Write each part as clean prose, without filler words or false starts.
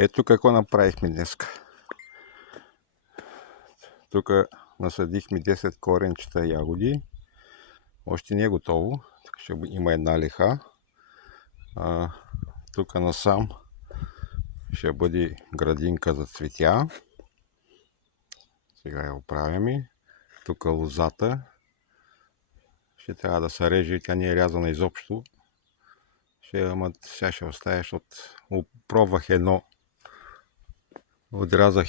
Ето какво направихме днес. Тук насадихме 10 коренчета ягоди. Още не е готово. Тук ще има една лиха. Тук насам ще бъде градинка за цветя. Сега я оправяме. Тук лозата ще трябва да се реже. Тя не е рязана изобщо. Сега ще оставя, защото пробвах едно. Отрязах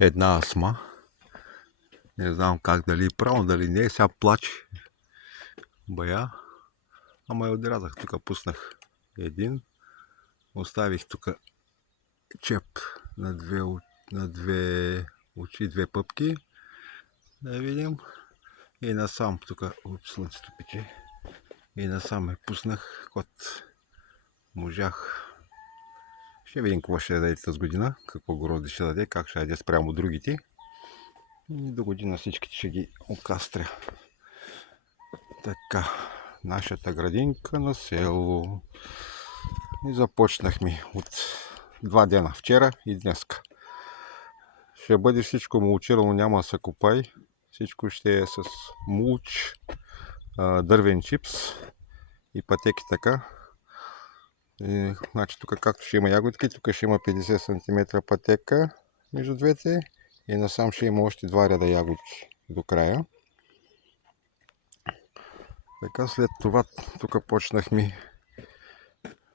една асма. Не знам как, дали правилно, дали не. Сега плаче бая. Ама я отрязах. Тук пуснах един. Оставих тук чеп на две очи, две пъпки. Да видим. И насам тук от слънцето пече. И насам я пуснах, кот можах. Ще видим какво ще даде тази година, какво городи ще даде, как ще даде спрямо другите. И до година всичките ще ги окастря. Така, нашата градинка на село. И започнахме от 2 дена, вчера и днеска. Ще бъде всичко мулчирано, няма да се копай. Всичко ще е с мулч, дървен чипс и пътеки така. И, значи тук както ще има ягодки, тук ще има 50 см пътека между двете и насам ще има още 2 ряда ягодки до края. Така, след това тук почнахме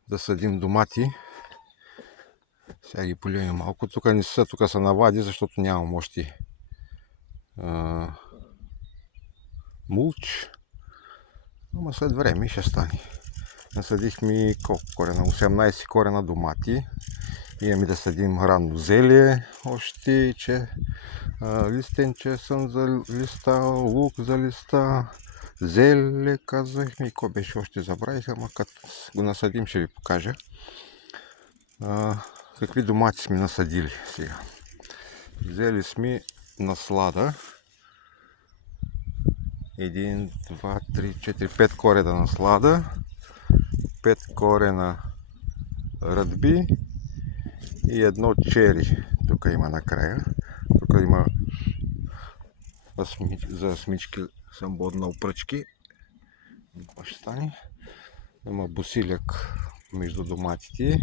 да съдим домати. Сега ги поливаме малко. Тук не са, тук са навади, защото нямам още мулч. Ама след време ще стане. Насъдихме колко корена? 18 корена домати. Имаме да съдим ранно зелие, още листен чесън за листа, лук за листа, зеле казахме и ко беше още забравих, ама като го насъдим ще ви покажа. Какви домати сме насъдили сега. Взели сме наслада. 1, 2, 3, 4, 5 корена наслада, 5 корена ръдби и едно чери. Тук има накрая. Тук има за смички съм боднал пръчки. Това ще стане. Има босиляк между доматите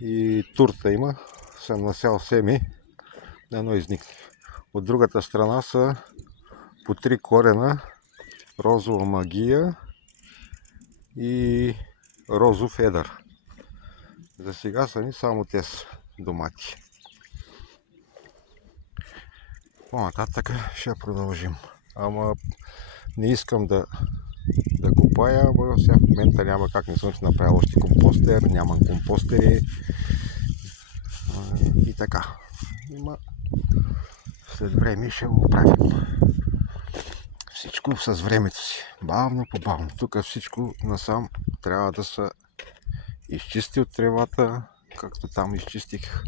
и турта има. Съм насял семи на едно изникне. От другата страна са по 3 корена розова магия и розов едър. За сега са ни само тези домати. По-нататък ще продължим. Ама не искам да копая, в момента няма как, не съм си направил още компостер, нямам компостери и така. След време ще го правим. Всичко с времето си. Бавно по бавно. Тук всичко насам трябва да се изчисти от тревата, както там изчистих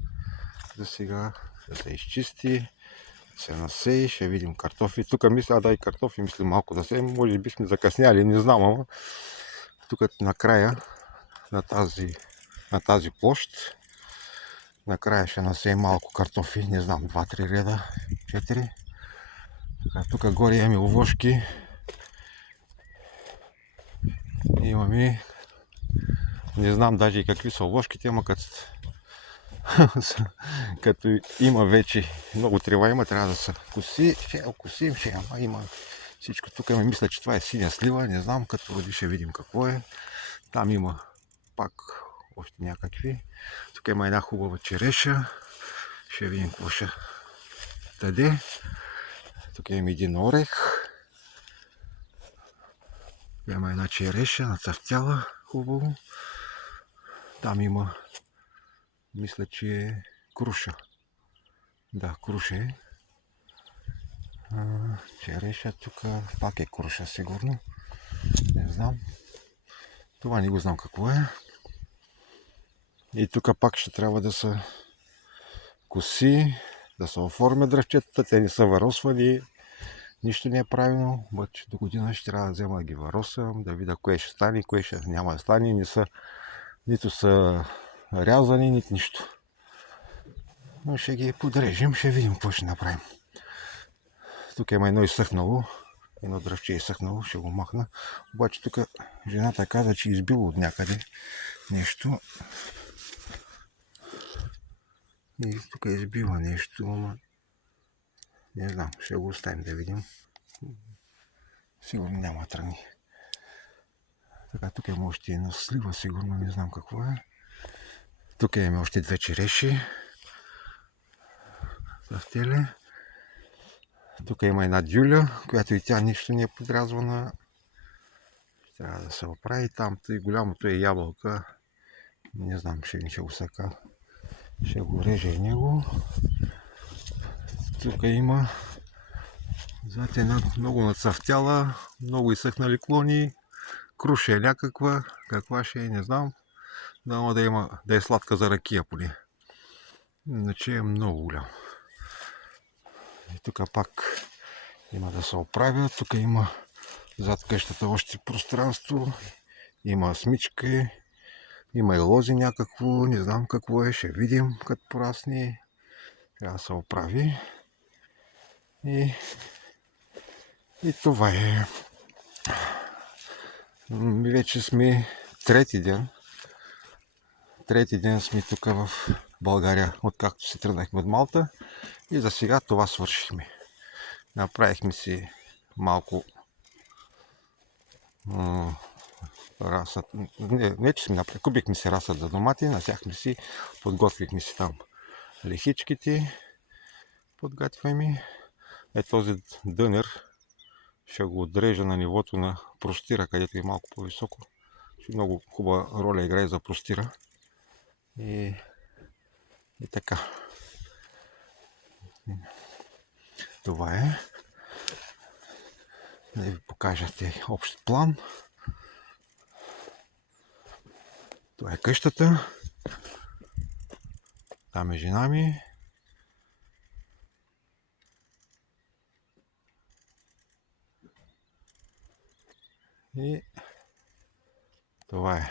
за сега. Да се изчисти, се насеи, ще видим картофи. Тук мисля, да и картофи мисля малко да се, може би сме закъсняли, не знам, ама тук накрая на тази площ, накрая ще насеем малко картофи, не знам, 2-3 реда, 4. Тук горе имаме овошки. Имаме, не знам даже и какви са овошките, ама като има вече много трева има, трябва да се коси. Ще косим, има всичко. Тук мисля, че това е синя слива, не знам, като роди ще видим какво е. Там има пак още някакви. Тук има една хубава череша. Ще видим какво ще даде. Тук има един орех. Има една череша, нацъфтяла хубаво. Там има, мисля, че е круша. Да, круша е. Череша тук пак е круша, сигурно. Не знам. Това не го знам какво е. И тук пак ще трябва да се коси, да се оформят дръвчетата. Те не са варосвани. Нищо не е правилно. Бъдеще до година ще трябва да взема да ги варосвам, да видя кое ще стане, кое ще няма да стане. Нито са рязани, нито нищо. Но ще ги подрежем, ще видим какво ще направим. Тук има едно изсъхнало, едно дръвче е изсъхнало, ще го махна. Обаче тук жената каза, че избило от някъде нещо. И тук избива нещо, ама не знам, ще го оставим да видим. Сигурно няма тръни. Така, тук има още една слива, сигурно не знам какво е. Тук имаме още две череши. Завтели. Тук има една дюля, която и тя нищо не е подрязвана. Трябва да се оправи. Там и голямото е ябълка. Не знам, ще го съка. Ще го реже и него. Тук има зад една много нацъфтяла, много изсъхнали клони. Круша е някаква. Каква ще е, не знам. Дано да е сладка за ракия поне. Иначе е много голям. И тук пак има да се оправя. Тук има зад къщата още пространство. Има смичка. Има и лози някакво. Не знам какво е. Ще видим като порасне. Трябва да се оправи. И това е. Вече сме трети ден. Трети ден сме тук в България, откакто се тръгнахме от Малта. И за сега това свършихме. Направихме си малко расът. Не, че сме направили. Купихме си расът за домати, насяхме си, подготвихме си там лихичките. Подготвяме. Този дънер ще го отрежа на нивото на простира, където е малко по-високо. Много хубава роля играе за простира. И така. Това е. Да ви покажете общ план. Това е къщата. Там е жена ми. И това е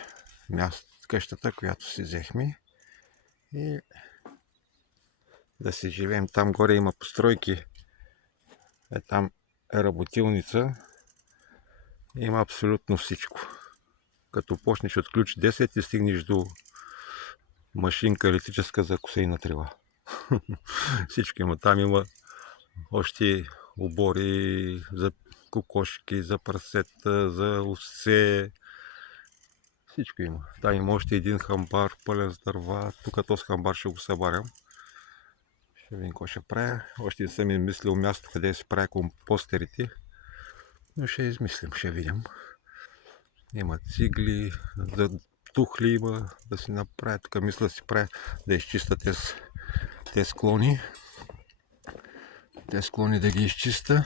къщата, която си взехме. И да си живеем. Там горе има постройки. Там е работилница. Има абсолютно всичко. Като почнеш от ключ 10 и стигнеш до машинка електрическа за косеина трева. Всичко има. Там има още обори за кокошки, за прасета, за овце. Всичко има. Там има още един хамбар, пълен с дърва. Тук този хамбар ще го събарям. Ще видим какво ще правя. Още не съм измислил място, къде се правя компостерите. Но ще измислим, ще видим. Има цигли, за тухли има да си направя. Тук мисля да си правя да изчиста тези склони. Тези склони да ги изчиста.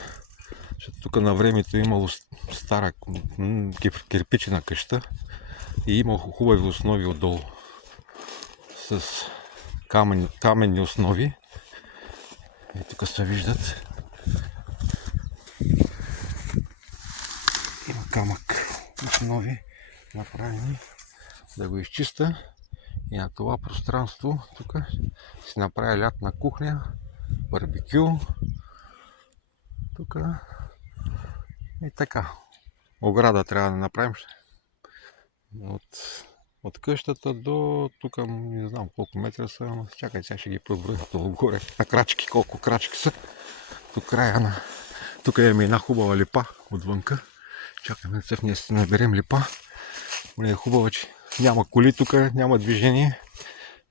Защото тук на времето имало стара кирпичена къща и има хубави основи отдолу с каменни основи. И тук се виждат. Има камък основи направени. Да го изчиста. И на това пространство тук си направя лятна кухня, барбекю. Тук и така. Ограда трябва да направим от къщата до тук, не знам колко метра са, но чакай, сега ще ги преброя долу-горе на крачки, колко крачки са до края на... Тук имаме една хубава липа отвънка. Чакаме да ние си наберем липа. Не е хубаво, че няма коли тук, няма движение.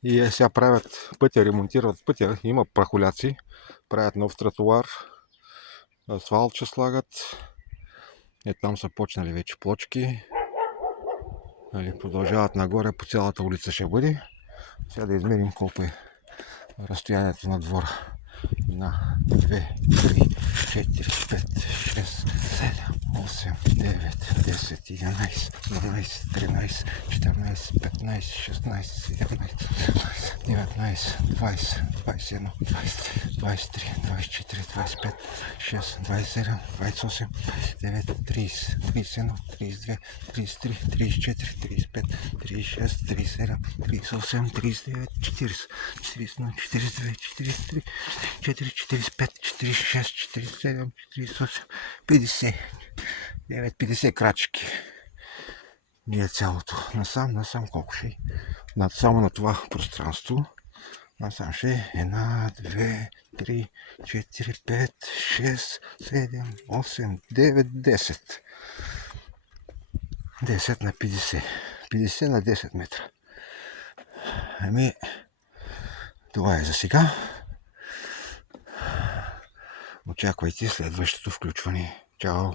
И сега правят пътя, ремонтират пътя, има прахоляци, правят нов тротуар, асфалт ще слагат. Там са почнали вече плочки. Продължават нагоре, по цялата улица ще бъде. Сега да измерим колко е разстоянието на двора. 1, 2, 3, 4, 5, 6, 7, 8, 9, 10, 11, 12, 13, 14, 15, 16, 17, 19, 20, 21, 23, 24, 25, 6, 27, 28, 29, 30, 31, 32, 33, 34, 35, 36, 37, 38, 39, 40, 41, 42, 43, 4, 45, 46, 47, 48, 50. 9,50 крачки. Не е цялото. Насам колко ще е? Само на това пространство. Насам ще е 1, 2, 3, 4, 5, 6, 7, 8, 9, 10. 10 на 50. 50 на 10 метра. Ами, това е за сега. Очаквайте следващото включване. Чао!